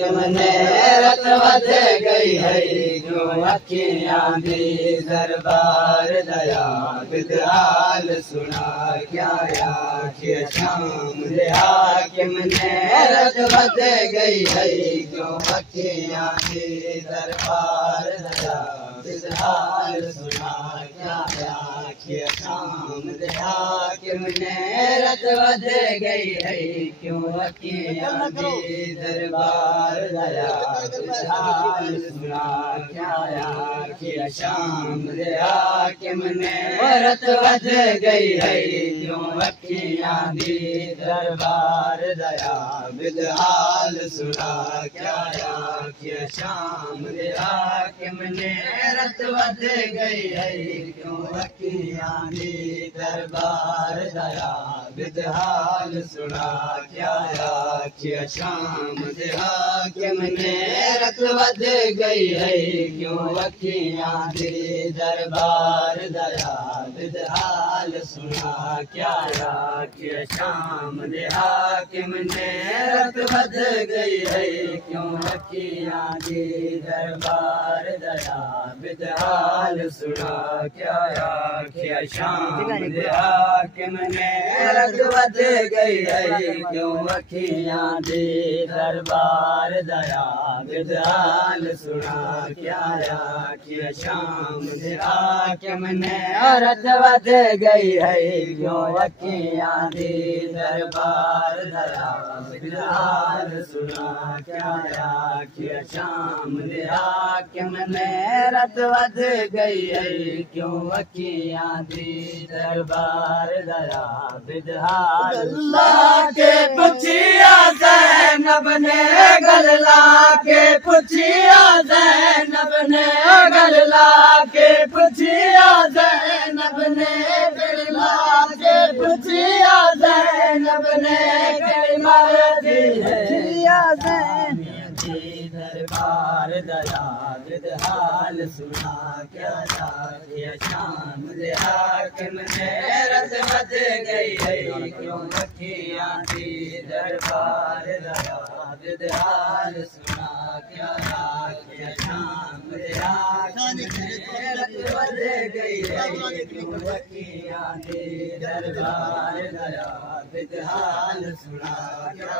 मने रत वध गई है क्यों अखियां दी दरबार दया विदाल सुना क्या आखिर शाम दे हाकिम ने रत वध गई है क्यों अखियां दी दरबार दया विदाल सुना क्या आखिर शाम दे हाकिम ने रत वध गई है क्यों अखियां दी दरबार दया विदाल सुना क्या आखिर शाम दे हाकिम ने रत वध गई है क्यों अखियां दी दरबार दया विदाल सुना क्या आखिर शाम दे हाकिम ने रत वध गई है क्यों अखियां दी दरबार दया विदाल सुना क्या आखिर शाम दे हाकिम ने रत वध गई है क्यों अखियां दी दरबार दया विदाल सुना क्या आखिर शाम दे हाकिम ने रत वध गई है क्यों अखियां दी दरबार दया विदाल सुना क्या आखिर शाम दे हाकिम ने रत वध गई है क्यों अखियां दी दरबार दया विदाल सुना क्या आखिर शाम दे हाकिम ने रत वध गई है क्यों अखियां दी दरबार दया विदाल सुना क्या आखिर शाम दे हाकिम ने रत वध गई है क्यों अखियां दी दरबार दया विदाल के पुछिया ज़ैनब ने गलला के पुछिया ज़ैनब ने गलला के पुछिया ज़ैनब ने गलला के पुछिया ज़ैनब ने कलमा दी है दरबार दया विदाल सुना क्या आखिर शाम दे हाकिम ने रत वध गई है क्यों अखियां दी दरबार दया विदाल सुना क्या आखिर शाम दे हाकिम ने रत वध गई है क्यों अखियां दी दरबार दया विदाल सुना क्या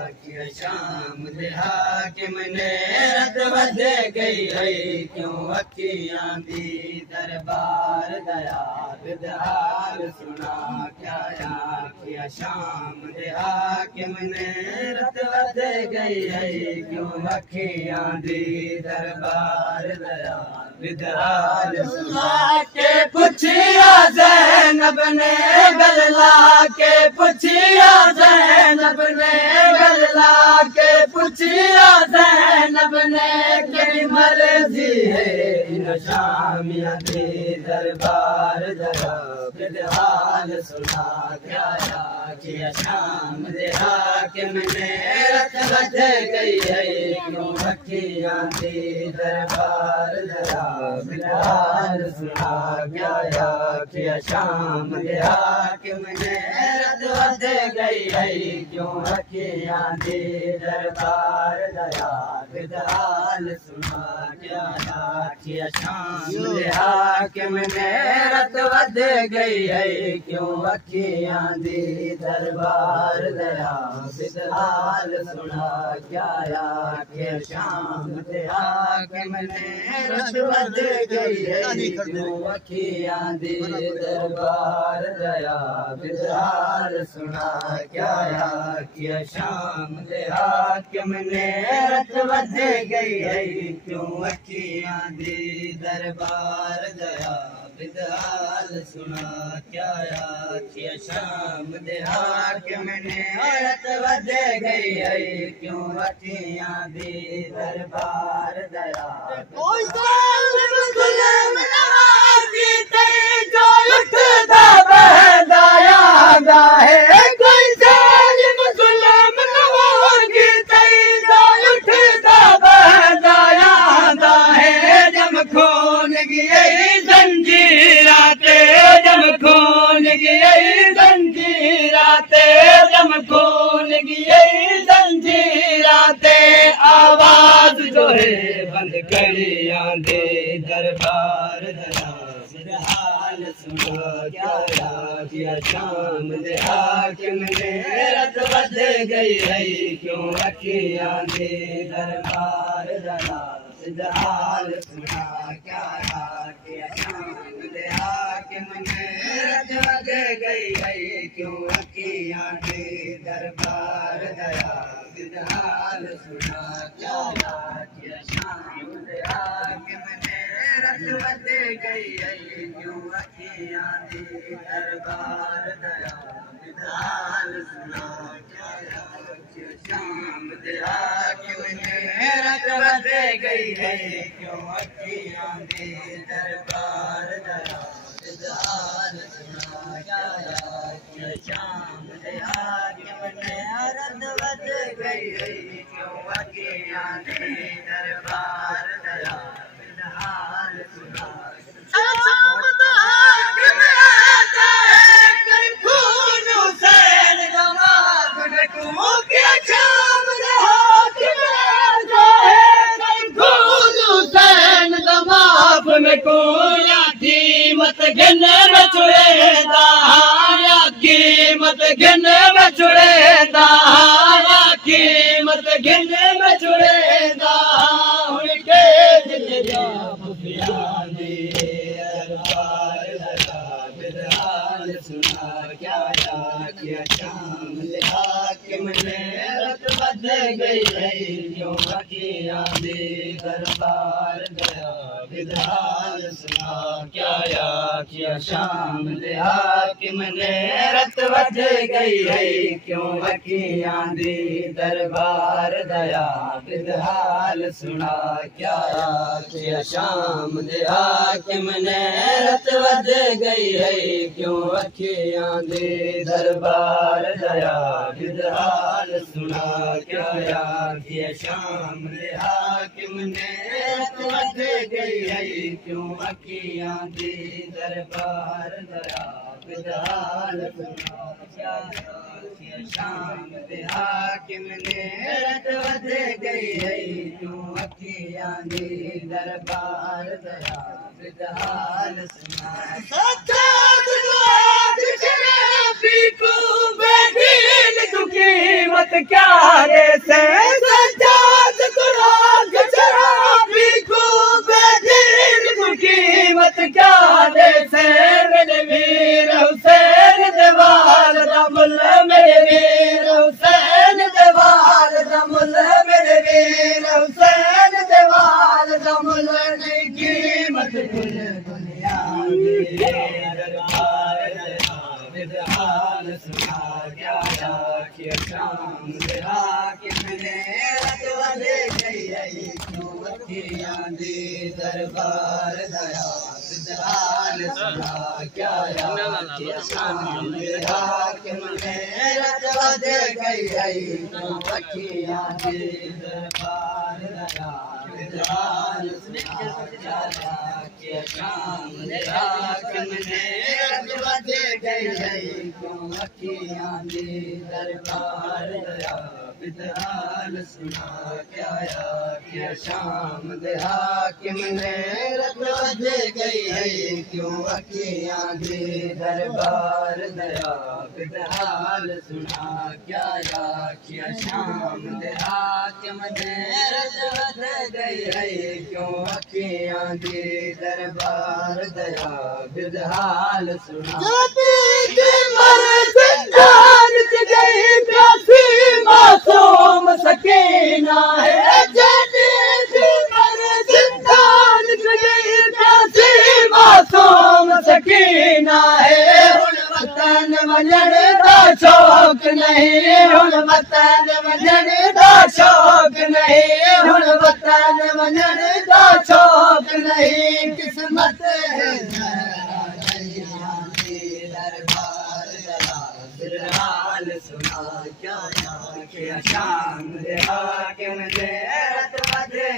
आखिर शाम दे हाकिम ने रत वध गई है क्यों अखियां दी दरबार दया विदाल सुना क्या आखिर शाम दे हाकिम ने रत वध गई है क्यों अखियां दी दरबार दया विदाल सुना के पुछिया ज़ैनब ने गलला के पुछिया ज़ैनब ने गलला के पुछिया ज़ैनब ने कई मर्जी है इन शामिया दी दरबार दया विदाल सुना क्या आखिर शाम दे हाकिम ने रत वध गई है क्यों अखियां दी दरबार दया विदाल सुना क्या आखिर शाम दे हाकिम ने रत वध गई है क्यों अखियां दी दरबार दया विदाल सुना क्या आखिर शाम दे हाकिम ने रत वध गई है क्यों अखियां दी दरबार दया विदाल सुना क्या आखिर शाम दे हाकिम ने रत वध गई है क्यों अखियां दी दरबार दया विदाल सुना क्या आखिर शाम दे हाकिम ने रत वध गई है क्यों अखियां दी दरबार दया विदाल सुना क्या आखिर शाम दे हाकिम ने रत वध गई है क्यों अखियां दी दरबार दया कोई जुल्म नवाज़ी तेरी जो उठदा बहदा याद है कोई जुल्म नवाज़ी तेरी जो उठदा बहदा याद है जम खून की जंजीराते जम खून की जंजीराते जम खून की जंजीराते आ बंद कड़ियां दे दरबार दया हाल सुना क्या किया शाम दे हाकिम ने रत बद गई है क्यों अखियां दे दरबार दया हाल सुना क्या किया शाम दे हाकिम ने रत बद गई है क्यों अखियां दे दरबार दया हाल सुना क्या किया शाम दे हाकिम ने रत बद गई है क्यों अखियां दे दरबार दया हाल सुना क्या शाम दे हाकिम ने रत बद गई है क्यों अखियां दे दरबार दया हाल सुना क्या शाम दे हाकिम ने रत बद गई है क्यों अखियां दे दरबार दया हाल सुना कीमत गिन बचुड़ेदा कीमत गिन बचुड़ेदा कीमत गिन बचुड़ेदा उनके दिल जा पुफियानी हाल सुना क्या किया शाम दे हाकिम ने रत बद गई है क्यों अखियां दे दरबार गया विधान सुना क्या किया शाम दे हाकिम ने रत बद गई है क्यों अखियां दे दरबार दया विधान सुना क्या किया शाम दे हाकिम ने रत बद गई है क्यों अखियां दे दरबार दया विधान सुना क्या किया शाम दे हाकिम ने रत बद गई है क्यों अखियां दे दरबार दया विधान सुना क्या किया शाम दे हाकिम ने रत बद गई है क्यों अखियां दे दरबार दया विधान सुना कीमत क्या रे से सजाद कुरान शराबी को बेदीन तू कीमत क्या रे से मेरे वीर हुसैन दीवार दा मुल मेरे वीर हुसैन दीवार दा मुल मेरे वीर हुसैन दीवार दा मुल नहीं कीमत कुल दुनिया हाल सुना क्या किया शाम दे हाकिम ने रत बद गई है क्यों अखियां दे दरबार दया हाल सुना क्या किया शाम दे हाकिम ने रत बद गई है क्यों अखियां दे दरबार दया हाल सुना क्या किया शाम दे हाकिम ने रत बद गई है क्यों अखियां दे दरबार दया विधान सुना क्या किया शाम दे हाकिम ने रत बद गई है क्यों अखियां दे दरबार दया विधान सुना क्या किया शाम दे हाकिम ने रत बद गई है क्यों अखियां दे दरबार दया विधान सुना जिंदान च गई प्यासी मासूम सकीना है जिंदान च गई प्यासी मासूम सकीना है हुण वतन वञण दा शौक नहीं हुण वतन वञण दा शौक नहीं हुण वतन वञण दा शौक नहीं किस्मत है हाल सुना क्या शाम दे हाकिम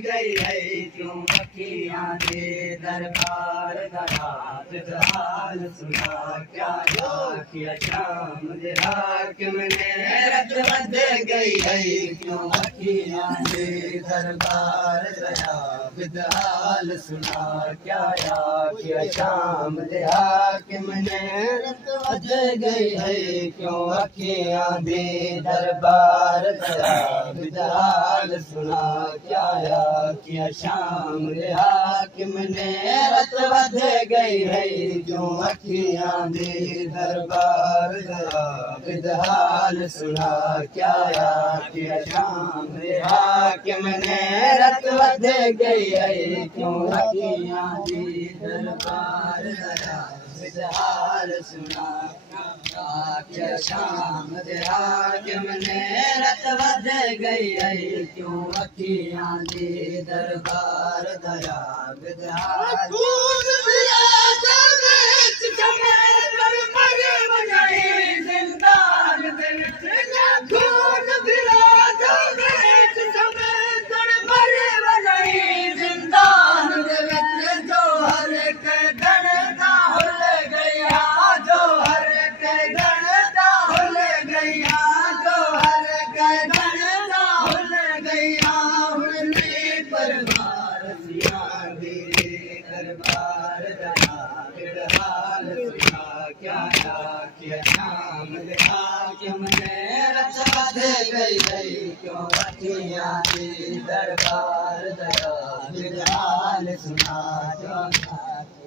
गई है क्यों अखियां दे दरबार दया हाल सुना क्या आखिया शाम दे हाकिम ने रत बद गई है क्यों अखियां दे दरबार दया हाल सुना क्या आखिया शाम दे हाकिम ने रत बद गई है क्यों अखियां दे दरबार दया हाल सुना क्या आखिया शाम दे हाकिम ने रत बद गई है क्यों अखियां दे दरबार दया हाल सुना क्या आखिया शाम दे हाकिम ने रत बद गई है क्यों अखियां दे दरबार दया हाल सुना क्या शाम दे हाकिम ने रत बद गई है क्यों अखियां दे दरबार दया शाम दे हाकिम ने रत बद गई है क्यों अखियां दे दरबार दया हाल सुना।